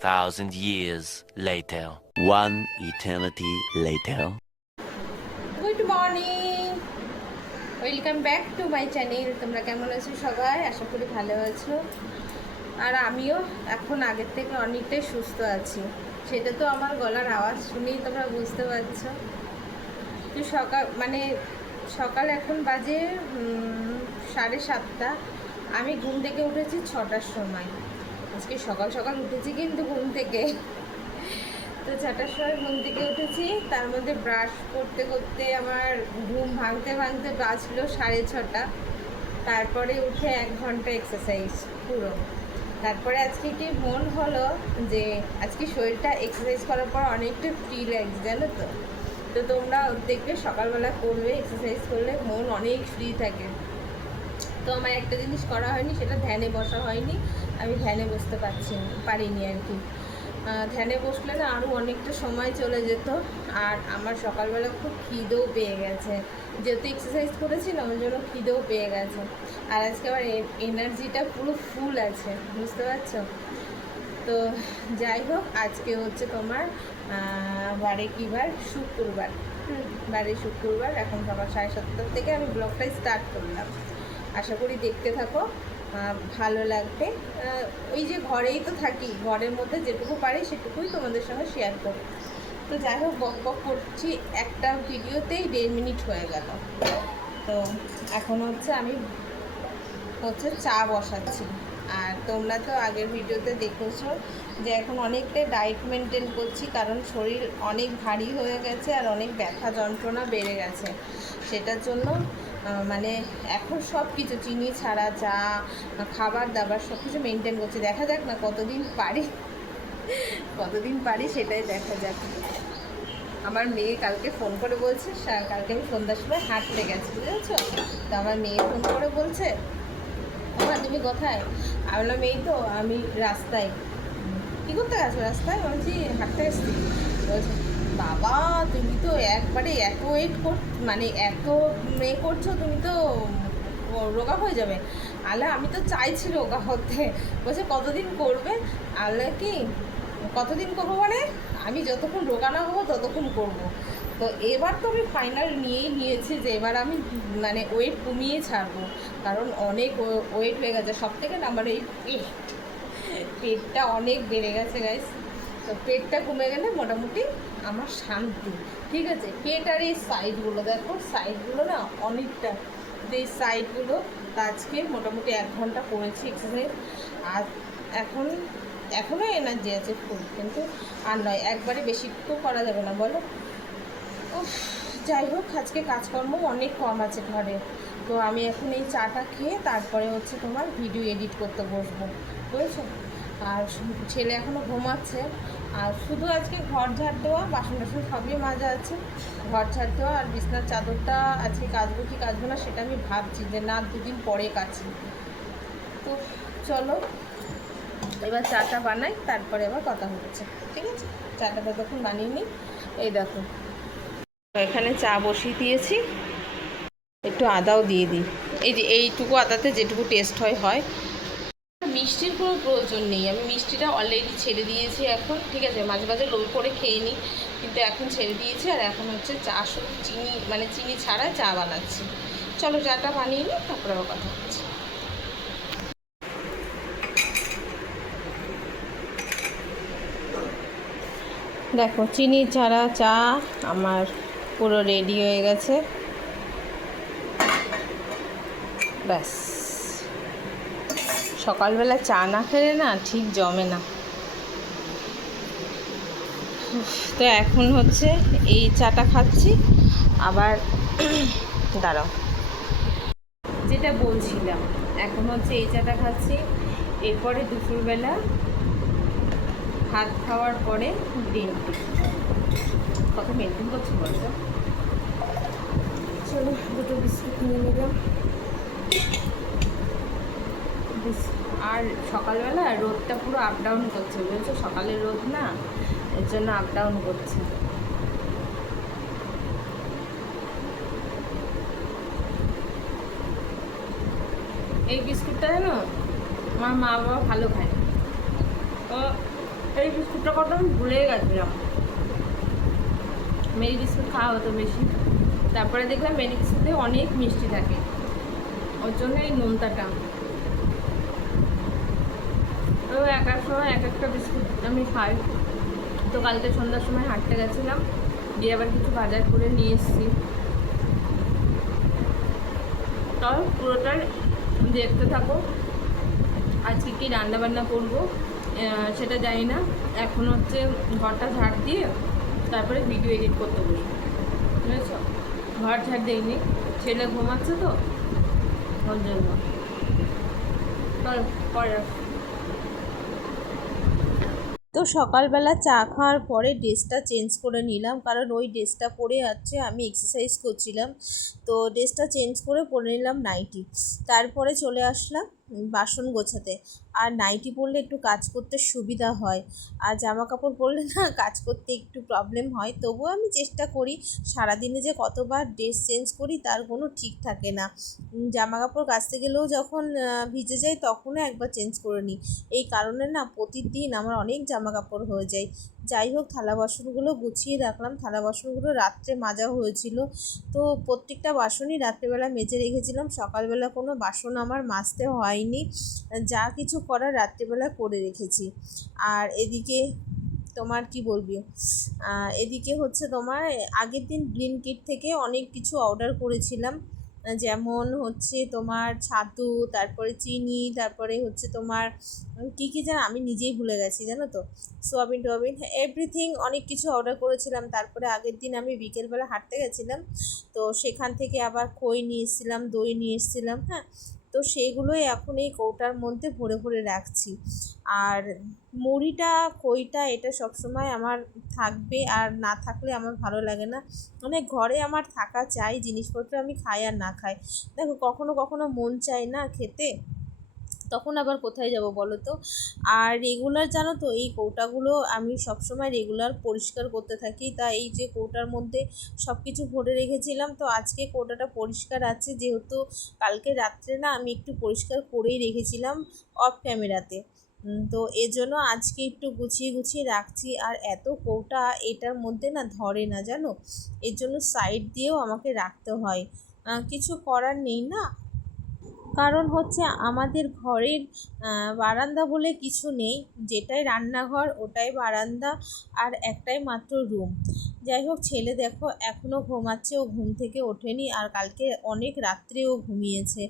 2,000 years later. One eternity later. Good morning, welcome back to my channel. তোমরা কেমন আছো সবাই? আশা করি ভালো আছো। আর আমিও এখন আগের থেকে অনেকটাই সুস্থ আছি। সেটা তো আমার গলার আওয়াজ শুনেই তোমরা বুঝতে পারছো। তো সকাল এখন বাজে 7:30। আমি ঘুম থেকে উঠেছি 6টার সময়। আজকে সকাল সকাল উঠেছি কিন্তু ঘুম থেকে। তো 6টার সময় ঘুম থেকে উঠেছি, তার মধ্যে ব্রাশ করতে করতে আমার ঘুম ভাঙতে ভাঙতে বাজলো 6:30। তারপরে উঠে 1 ঘন্টা এক্সারসাইজ পুরো। তারপরে আজকে কি মন হলো যে আজকে শরীরটা এক্সারসাইজ করার পর অনেকটা ফ্রি লাগছে, জানো তো। তো তোমরা দেখবে সকালবেলা করবে, এক্সারসাইজ করলে মন অনেক ফ্রি থাকে। তো আমার একটা জিনিস করা হয়নি, সেটা ধ্যানে বসা হয়নি। আমি ধ্যানে বসতে পারিনি আর কি। ধ্যানে বসলে না আরও অনেকটা সময় চলে যেত। আর আমার সকালবেলা খুব খিদেও পেয়ে গেছে, যেহেতু এক্সারসাইজ করেছি না, ওই জন্য খিদেও পেয়ে গেছে। আর আজকে আমার এনার্জিটা পুরো ফুল আছে, বুঝতে পারছো তো। যাই হোক, আজকে হচ্ছে তোমার বারে কী বার? শুক্রবার। বারে শুক্রবার। এখন সকাল 7:30 থেকে আমি ব্লগটা স্টার্ট করলাম। আশা করি দেখতে থাকো, ভালো লাগবে। ওই যে ঘরেই তো থাকি, ঘরের মধ্যে যেটুকু পারি সেটুকুই তোমাদের সঙ্গে শেয়ার করব। তো যাই হোক, বক বক করছি, একটা ভিডিওতেই 1.5 মিনিট হয়ে গেল। তো এখন আমি চা বসাচ্ছি। আর তোমরা তো আগের ভিডিওতে দেখেছো যে এখন অনেকটাই ডায়েট মেনটেন করছি, কারণ শরীর অনেক ভারী হয়ে গেছে আর অনেক ব্যথা যন্ত্রণা বেড়ে গেছে। সেটার জন্য এখন সব কিছু চিনি ছাড়া চা, খাবার দাবার সব কিছু মেনটেন করছি। দেখা যাক না কতদিন পারি সেটাই দেখা যাক। আমার মেয়ে কালকে ফোন করে বলছে, কালকে আমি সন্ধ্যার সময় হাঁটতে গেছি, বুঝেছো তো। আমার মেয়ে ফোন করে বলছে, মা তুমি কোথায়? আমি বললাম এই তো আমি রাস্তায়। কী করতে গেছো রাস্তায়? বলছি হাঁটতে এসছি। বলছে বাবা তুমি তো একবারে এত এত করছো, তুমি তো রোগা হয়ে যাবে। আলে আমি তো চাইছি রোগা হতে। বলছে কতদিন করবে? আলে কি কতদিন করবো আমি যতক্ষণ রোগা না হবো ততক্ষণ করবো। তো এবার তো আমি ফাইনাল নিয়েছি যে এবার আমি ওয়েট কমিয়ে ছাড়বো, কারণ অনেক ওয়েট হয়ে গেছে। সব থেকে না আমার এই পেটটা অনেক বেড়ে গেছে গাইস। তো পেটটা কমে গেলে মোটামুটি আমার শান্তি, ঠিক আছে। পেট আর এই সাইডগুলো দেখো, সাইডগুলো না অনেকটা, এই সাইডগুলো আজকে মোটামুটি 1 ঘন্টা করেছি এক্সারসাইজ। আর এখনও এনার্জি আছে ফুল, কিন্তু আর নয়, একবারে বেশি তো করা যাবে না, বলো। যাই হোক, আজকে কাজকর্ম অনেক কম আছে ঘরে। তো আমি এখন এই চাটা খেয়ে তারপরে তোমার ভিডিও এডিট করতে বসবো, বুঝেছো। আর ছেলে এখনও ঘুমাচ্ছে। আর শুধু আজকে ঘর ঝাড় দেওয়া, বাসন টাসন সবই মাজা আছে। ঘর ঝাড় দেওয়া আর বিছনার চাদরটা আজকে কাচবো কি কাচবো না সেটা আমি ভাবছি, যে না 2 দিন পরে কাচি। তো চলো এবার চাটা বানাই, তারপরে আবার কথা হচ্ছে, ঠিক আছে। চাটা ততক্ষণ বানিয়ে নিই। এই দেখো এখানে চা বসিয়ে দিয়েছি, একটু আদাও দিয়ে দিই। এই যে এইটুকু আদাতে যেটুকু টেস্ট হয়। মিষ্টির কোনো প্রয়োজন নেই, আমি মিষ্টিটা অলরেডি ছেড়ে দিয়েছি এখন, ঠিক আছে। মাঝে মাঝে লোভ করে খেয়ে নিই, কিন্তু এখন ছেড়ে দিয়েছি। আর এখন চা শুধু চিনি চিনি ছাড়া চা বানাচ্ছি। চলো চাটা বানিয়ে নিই, তারপরে আবার কথা হচ্ছে। দেখো চিনি ছাড়া চা আমার পুরো রেডি হয়ে গেছে, ব্যাস। সকালবেলা চা না খেলে না ঠিক জমে না। তো এখন এই চাটা খাচ্ছি। আবার দাঁড়াও, যেটা বলছিলাম, এখন এই চাটা খাচ্ছি। এরপরে দুপুরবেলা ভাত খাওয়ার পরে গ্রিন টি। কত মেনটেন করছি বলতো। চলো 2টো বিস্কুট নিয়ে নিলাম। আর সকালবেলা রোদটা পুরো আপ ডাউন করছে, বুঝেছো। সকালের রোদ না, এর জন্য আপ ডাউন করছে। এই বিস্কুটটা জানো আমার মা বাবা ভালো খায়। ও এই বিস্কুটটা কত আমি ভুলে গেছিলাম। মেরি বিস্কুট খাওয়া হতো বেশি, তারপরে দেখলাম মেরি বিস্কুটে অনেক মিষ্টি থাকে, ওর জন্য এই নোনতাটা। তো এক এক সময় এক একটা বিস্কুট আমি খাই। তো কালকে সন্ধ্যার সময় হাঁটতে গেছিলাম, গিয়ে আবার কিছু বাজার করে নিয়ে এসেছি। তো পুরোটাই দেখতে থাকো। আজকে কি রান্না বান্না করবো সেটা জানি না, এখন হচ্ছে ঘরটা ঝাড় দিয়ে তারপরে ভিডিও এডিট করতে বসবো, বুঝেছ? ঘর ঝাড় দিইনি, ছেলে ঘুমাচ্ছে তো ওর জন্য। পরে তো সকালবেলা চা খাওয়ার পরে ড্রেসটা চেঞ্জ করে নিলাম, কারণ ওই ড্রেসটা পরে আছে আমি এক্সারসাইজ করছিলাম। তো ড্রেসটা চেঞ্জ করে পরে নিলাম নাইটি। তারপরে চলে আসলাম বাসন গোছাতে। আর নাইটি পরলে একটু কাজ করতে সুবিধা হয়, আর জামা কাপড় পরলে না কাজ করতে একটু প্রবলেম হয়। তবুও আমি চেষ্টা করি, সারাদিনে যে কতবার ড্রেস চেঞ্জ করি তার কোনো ঠিক থাকে না। জামা কাপড় কাচতে গেলেও যখন ভিজে যায় তখনও একবার চেঞ্জ করে নিই। এই কারণে না প্রতিদিন আমার অনেক জামা কাপড় হয়ে যায়। যাই হোক, থালা বাসনগুলো গুছিয়ে রাখলাম। থালা বাসনগুলো রাত্রে মাজা হয়েছিল, তো প্রত্যেকটা বাসনই রাত্রেবেলা মেজে রেখেছিলাম। সকালবেলা কোনো বাসন আমার মাজতে হয়নি, যা কিছু করার রাত্রেবেলা করে রেখেছি। আর এদিকে তোমার কি বলবি, এদিকে হচ্ছে তোমার আগের দিন ব্লিঙ্কিট থেকে অনেক কিছু অর্ডার করেছিলাম, যেমন হচ্ছে তোমার ছাতু, তারপরে চিনি, তারপরে হচ্ছে তোমার কী কী যেন আমি নিজেই ভুলে গেছি, জানো তো, সোয়াবিন টোয়াবিন এভরিথিং অনেক কিছু অর্ডার করেছিলাম। তারপরে আগের দিন আমি বিকেলবেলা হাঁটতে গেছিলাম, তো সেখান থেকে আবার খই নিয়ে এসেছিলাম, দই নিয়ে এসেছিলাম। হ্যাঁ, তো সেইগুলোই এখন এই কৌটার মধ্যে ভরে ভরে রাখছি। আর মুড়িটা, খইটা এটা সবসময় আমার থাকবে, আর না থাকলে আমার ভালো লাগে না। মানে ঘরে আমার থাকা চাই জিনিসপত্র, আমি খাই আর না খাই। দেখো কখনো কখনো মন চায় না খেতে, তখন আবার কোথায় যাব বলো তো। আর রেগুলার জানো তো এই কৌটাগুলো আমি সবসময় রেগুলার পরিষ্কার করতে থাকি। তা এই যে কৌটার মধ্যে সব কিছু ভরে রেখেছিলাম, তো আজকে কৌটাটা পরিষ্কার আছে, যেহেতু কালকে রাত্রে না আমি একটু পরিষ্কার করেই রেখেছিলাম অফ ক্যামেরাতে। তো এজন্য আজকে একটু গুছিয়ে গুছিয়ে রাখছি। আর এত কৌটা এটার মধ্যে না ধরে না, জানো, এর জন্য সাইড দিয়েও আমাকে রাখতে হয়। কিছু করার নেই না, কারণ হচ্ছে আমাদের ঘরের বারান্দা বলে কিছু নেই, যেটাই রান্নাঘর ওটাই বারান্দা, আর একটাই মাত্র রুম। যাই হোক, ছেলে দেখো এখনও ঘুমাচ্ছে, ও ঘুম থেকে ওঠেনি, আর কালকে অনেক রাত্রে ও ঘুমিয়েছে,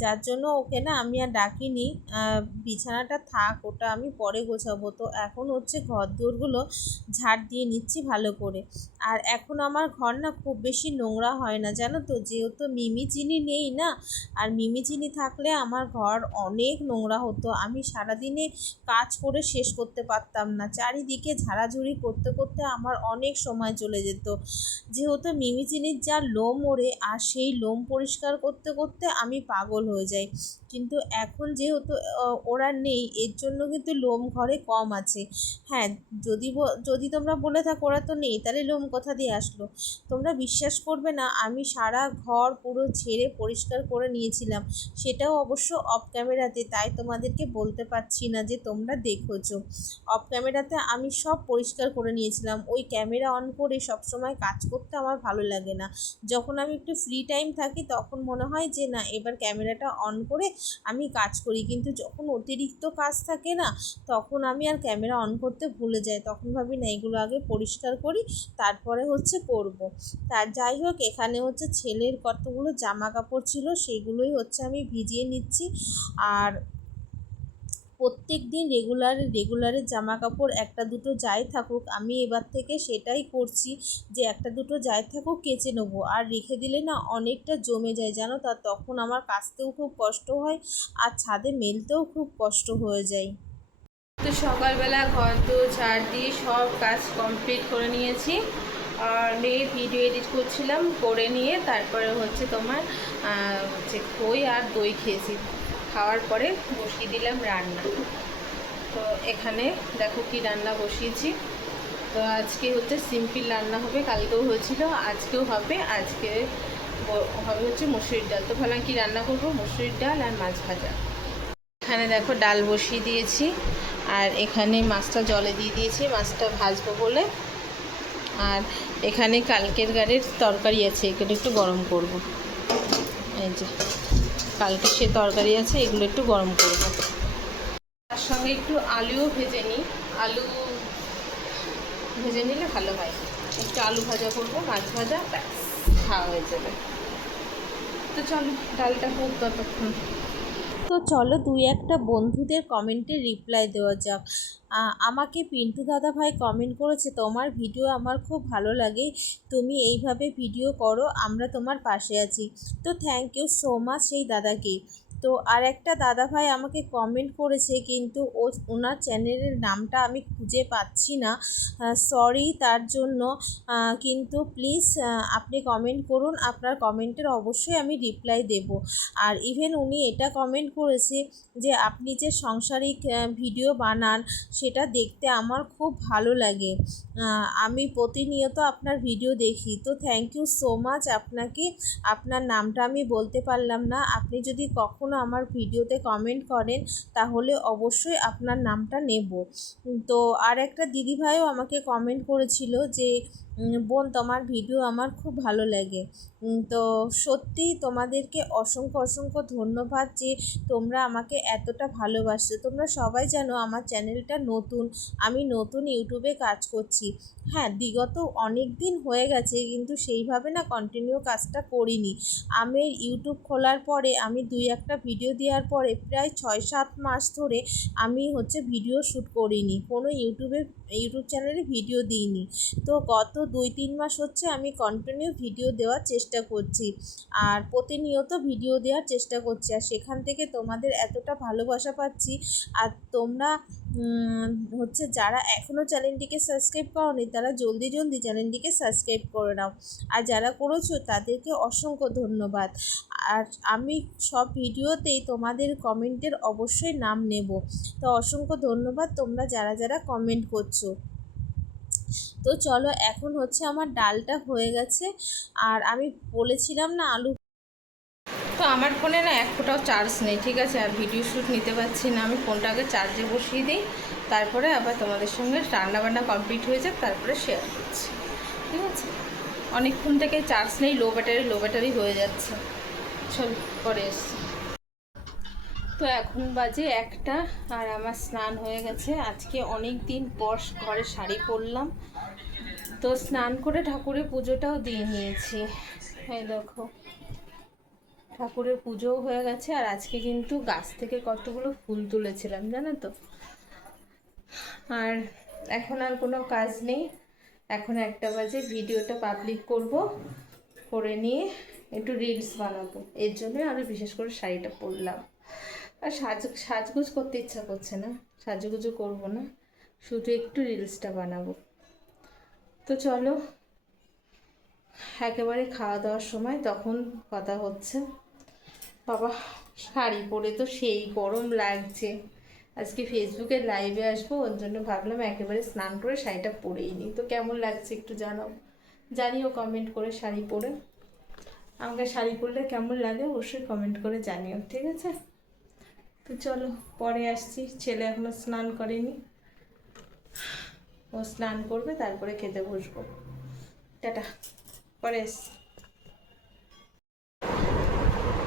যার জন্য ওকে না আমি আর ডাকিনি। বিছানাটা থাক, ওটা আমি পরে গোছাবো। তো এখন হচ্ছে ঘর দোরগুলো ঝাড় দিয়ে নিচ্ছি ভালো করে। আর এখন আমার ঘর না খুব বেশি নোংরা হয় না, জানো তো, যেহেতু মিমি চিনি নেই না। আর মিমি চিনি থাকলে আমার ঘর অনেক নোংরা হতো, আমি সারাদিনে কাজ করে শেষ করতে পারতাম না, চারিদিকে ঝাড়াঝুড়ি করতে করতে আমার অনেক সময় চলে যেত। যেহেতু মিমি চিনির যা লোম ওড়ে, আর সেই লোম পরিষ্কার করতে করতে আমি পাগল হয়ে যাই। কিন্তু এখন যেহেতু ওরা নেই, এর জন্য কিন্তু লোম ঘরে কম আছে। হ্যাঁ, যদি তোমরা বলে থাকো ওরা তো নেই, তাহলে লোম কোথা দিয়ে আসলো? তোমরা বিশ্বাস করবে না, আমি সারা ঘর পুরো ঝেড়ে পরিষ্কার করে নিয়েছিলাম, সেটাও অবশ্য অফ ক্যামেরাতে, তাই তোমাদেরকে বলতে পারছি না যে তোমরা দেখেছো। অফ ক্যামেরাতে আমি সব পরিষ্কার করে নিয়েছিলাম। ওই ক্যামেরা অন করে সবসময় কাজ করতে আমার ভালো লাগে না। যখন আমি একটু ফ্রি টাইম থাকি তখন মনে হয় যে না, এবার ক্যামেরাটা অন করে আমি কাজ করি, কিন্তু যখন অতিরিক্ত কাজ থাকে না, তখন আমি আর ক্যামেরা অন করতে ভুলে যাই। তখন ভাবি না, এগুলো আগে পরিষ্কার করি, তারপরে হচ্ছে করব। তার যাই হোক, এখানে হচ্ছে ছেলের কতগুলো জামা কাপড় ছিল, সেগুলোই হচ্ছে আমি ভিজিয়ে নিচ্ছি। আর প্রত্যেক দিন রেগুলারের জামা কাপড় একটা দুটো যাই থাকুক, আমি এবার থেকে সেটাই করছি, যে একটা দুটো যাই থাকুক কেচে নেবো। আর রেখে দিলে না অনেকটা জমে যায়, জানো, তা তখন আমার কাচতেও খুব কষ্ট হয়, আর ছাদে মেলতেও খুব কষ্ট হয়ে যায়। তো সকালবেলা ঘর তো ঝাড় দিয়ে সব কাজ কমপ্লিট করে নিয়েছি, আর মেয়ের ভিডিও এডিট করছিলাম, করে নিয়ে তারপরে হচ্ছে তোমার হচ্ছে খই আর দই খেয়েছি। খাওয়ার পরে বসিয়ে দিলাম রান্না। তো এখানে দেখো কি রান্না বসিয়েছি। তো আজকে হচ্ছে সিম্পল রান্না হবে, কালকেও হয়েছিল, আজকেও হবে। আজকে হবে হচ্ছে মুসুরির ডাল। তো ভাবলাম কি রান্না করবো, মুসুরির ডাল আর মাছ ভাজা। এখানে দেখো ডাল বসিয়ে দিয়েছি, আর এখানে মাছটা জলে দিয়ে দিয়েছি মাছটা ভাজবো বলে। আর এখানে কালকের গাড়ির তরকারি আছে, এগুলো একটু গরম করব। এই যে কালকে সে তরকারি আছে, এগুলো একটু গরম করব। তার সঙ্গে একটু আলুও ভেজে নিই, আলু ভেজে নিলে ভালো হয়। একটু আলু ভাজা করবো, মাছ ভাজা, ব্যাস খাওয়া হয়ে যাবে। তো চলো ডালটা হোক ততক্ষণ। তো চলো দুই একটা বন্ধুদের কমেন্টে রিপ্লাই দেওয়া যাক। আমাকে পিন্টু দাদা ভাই কমেন্ট করেছে, তোমার ভিডিও আমার খুব ভালো লাগে, তুমি এইভাবে ভিডিও করো, আমরা তোমার পাশে আছি। তো থ্যাংক ইউ সো মাচ সেই দাদাকে। তো আর একটা দাদা ভাই আমাকে কমেন্ট করেছে, কিন্তু ওনার চ্যানেলের নামটা আমি খুঁজে পাচ্ছি না, সরি তার জন্য। কিন্তু প্লিজ আপনি কমেন্ট করুন, আপনার কমেন্টের অবশ্যই আমি রিপ্লাই দেব। আর ইভেন উনি এটা কমেন্ট করেছে যে আপনি যে সাংসারিক ভিডিও বানান সেটা দেখতে আমার খুব ভালো লাগে, আমি প্রতিনিয়ত আপনার ভিডিও দেখি। তো থ্যাংক ইউ সো মাচ আপনাকে। আপনার নামটা আমি বলতে পারলাম না, আপনি যদি কখনো আমার ভিডিওতে কমেন্ট করেন তাহলে অবশ্যই আপনার নামটা নেব। তো আর একটা দিদিভাইও আমাকে কমেন্ট করেছিল যে বোন তোমার ভিডিও আমার খুব ভালো লাগে। তো সত্যিই তোমাদেরকে অসংখ্য অসংখ্য ধন্যবাদ যে তোমরা আমাকে এতটা ভালোবাসছো। তোমরা সবাই জানো আমার চ্যানেলটা নতুন, আমি নতুন ইউটিউবে কাজ করছি। হ্যাঁ, বিগত অনেক দিন হয়ে গেছে, কিন্তু সেইভাবে না কন্টিনিউ কাজটা করিনি। আমি ইউটিউব খোলার পরে আমি দুই একটা ভিডিও দেওয়ার পরে প্রায় 6-7 মাস ধরে আমি ভিডিও শ্যুট করিনি, কোনো ইউটিউব চ্যানেলে ভিডিও দিইনি। তো গত 2-3 মাস হচ্ছে আমি কন্টিনিউ ভিডিও দেওয়ার চেষ্টা করছি, আর প্রতিনিয়ত ভিডিও দেওয়ার চেষ্টা করছি, আর সেখান থেকে তোমাদের এতটা ভালোবাসা পাচ্ছি। আর তোমরা যারা এখনও চ্যানেলটিকে সাবস্ক্রাইব করোনি তারা জলদি জলদি চ্যানেলটিকে সাবস্ক্রাইব করে নাও, আর যারা করেছো তাদেরকে অসংখ্য ধন্যবাদ। আর আমি সব ভিডিওতেই তোমাদের কমেন্টের অবশ্যই নাম নেব। তো অসংখ্য ধন্যবাদ তোমরা যারা যারা কমেন্ট করছো। তো চলো এখন আমার ডালটা হয়ে গেছে, আর আমি বলেছিলাম না আলু। তো আমার ফোনে না এক ফোঁটাও চার্জ নেই, ঠিক আছে, আর ভিডিও শ্যুট নিতে পারছি না। আমি ফোনটা আগে চার্জে বসিয়ে দিই, তারপরে আবার তোমাদের সঙ্গে রান্নাবান্না কমপ্লিট হয়ে যাক, তারপরে শেয়ার করছি, ঠিক আছে। অনেকক্ষণ থেকে চার্জ নেই, লো ব্যাটারি হয়ে যাচ্ছে। চল পরে এসছি। তো এখন বাজে 1টা, আর আমার স্নান হয়ে গেছে। আজকে অনেক দিন পর ঘরে শাড়ি পরলাম, তো স্নান করে ঠাকুরের পুজোটাও দিয়ে নিয়েছি। এই দেখো ঠাকুরের পুজোও হয়ে গেছে। আর আজকে কিন্তু গাছ থেকে কতগুলো ফুল তুলেছিলাম জানো তো। আর এখন আর কোনো কাজ নেই, এখন 1টা বাজে, ভিডিওটা পাবলিক করব, করে নিয়ে একটু রিলস বানাবো। এর জন্য আমি বিশেষ করে শাড়িটা পরলাম। আর সাজগুজ করতে ইচ্ছা করছে না, সাজুগুজু করবো না, শুধু একটু রিলসটা বানাবো। তো চলো একেবারে খাওয়া দাওয়ার সময় তখন কথা হচ্ছে। বাবা শাড়ি পরে তো সেই গরম লাগছে। আজকে ফেসবুকে লাইভে আসবো, ওর জন্য ভাবলাম একেবারে স্নান করে শাড়িটা পরেই নিই। তো কেমন লাগছে একটু জানিও কমেন্ট করে। শাড়ি পরে আমাকে শাড়ি পরলে কেমন লাগে অবশ্যই কমেন্ট করে জানিও, ঠিক আছে। তো চলো পরে আসছি, ছেলে এখনো স্নান করেনি, ও স্নান করবে তারপরে খেতে বসবো। টাটা, পরে আসছি।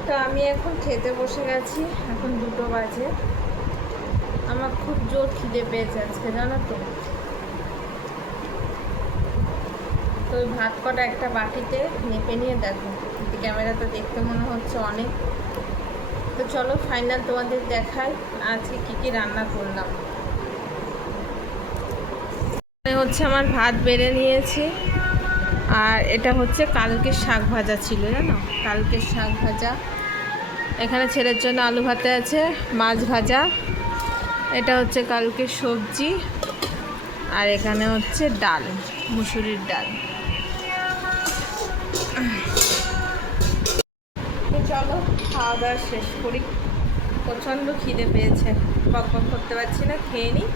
তো আমি এখন খেতে বসে গেছি, এখন 2টো বাজে। আমার খুব জোর খিদে পেয়েছে আজকে জানো তো। তো ওই ভাত কটা একটা বাটিতে মেপে নিয়ে দেখো, ক্যামেরাতে দেখতে মনে হচ্ছে অনেক। তো চলো ফাইনাল তোমাদের দেখাই আজকে কী কী রান্না করলাম। আমার ভাত বেড়ে নিয়েছি, আর এটা কালকের শাক ভাজা ছিল জানো, কালকের শাক ভাজা। এখানে ছেলের জন্য আলু ভাতে আছে, মাছ ভাজা, এটা কালকের সবজি, আর এখানে ডাল, মুসুরির ডাল। তো চলো খাওয়া দাওয়া শেষ করি, প্রচণ্ড খিদে পেয়েছে, বক বক করতে পারছি না, খেয়ে নিই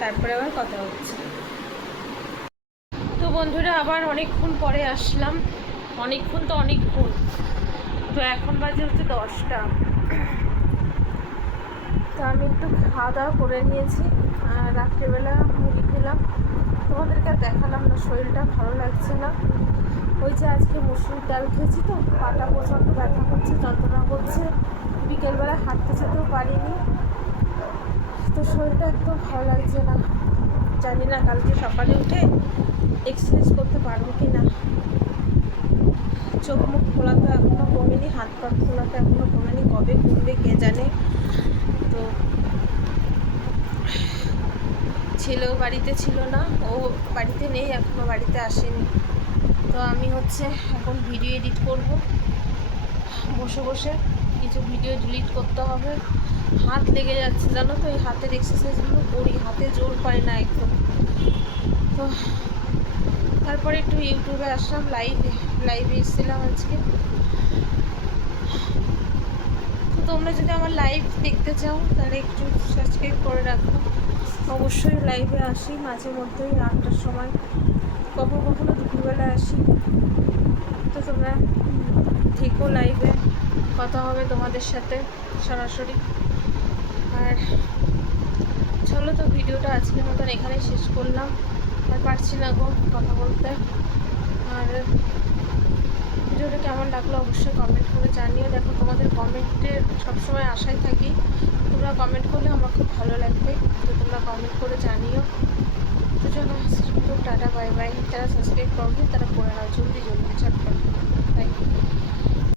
তারপরে আবার কথা হচ্ছে। তো বন্ধুরা আবার অনেকক্ষণ পরে আসলাম, অনেকক্ষণ। তো এখন বাজে 10টা। তো আমি একটু খাওয়া দাওয়া করে নিয়েছি, আর রাত্রেবেলা মুড়ি খেলাম, তোমাদেরকে আর দেখালাম না, শরীরটা ভালো লাগছে না। ওই যে আজকে মসুর ডাল খেয়েছি তো, পাটা প্রচণ্ড ব্যথা করছে, যন্ত্রণা করছে, বিকেলবেলা হাঁটতে যেতেও পারিনি, তো শরীরটা একদম ভালো লাগছে না। জানি না কালকে সকালে উঠে এক্সারসাইজ করতে পারবো কি না। চোখ মুখ খোলা তো এখনও কমেনি, হাত পা খোলা তো এখনও কমেনি, কবে কমবে কে জানে। তো ছেলেও বাড়িতে ছিল না, ও বাড়িতে নেই এখনও, বাড়িতে আসেনি। তো আমি হচ্ছে এখন ভিডিও এডিট করব, বসে বসে কিছু ভিডিও ডিলিট করতে হবে। হাত লেগে যাচ্ছে জানো তো, এই হাতের এক্সারসাইজগুলো করি, হাতে জোর পায় না একদম। তো তারপরে একটু ইউটিউবে আসলাম, লাইভে এসেছিলাম আজকে। তো তোমরা যদি আমার লাইভ দেখতে চাও তাহলে একটু সাবস্ক্রাইব করে রাখো। অবশ্যই লাইভে আসি মাঝে মধ্যেই 8টার সময়, কখনো কখনো দুপুরবেলা আসি। তো তোমরা থেকো লাইভে, কথা হবে তোমাদের সাথে সরাসরি। আর চলো তো ভিডিওটা আজকের মতন এখানেই শেষ করলাম, আর পারছি না গো কথা বলতে। আর ভিডিওটা কেমন লাগলো অবশ্যই কমেন্ট করে জানিও। দেখো তোমাদের কমেন্টের সবসময় আশায় থাকি, তোমরা কমেন্ট করলে আমার খুব ভালো লাগবে, তো তোমরা কমেন্ট করে জানিও। তো চলো টাটা বাই বাই। যারা সাবস্ক্রাইব করবে তারা করে নাও জলদি জলদি ঝটপট। বাই।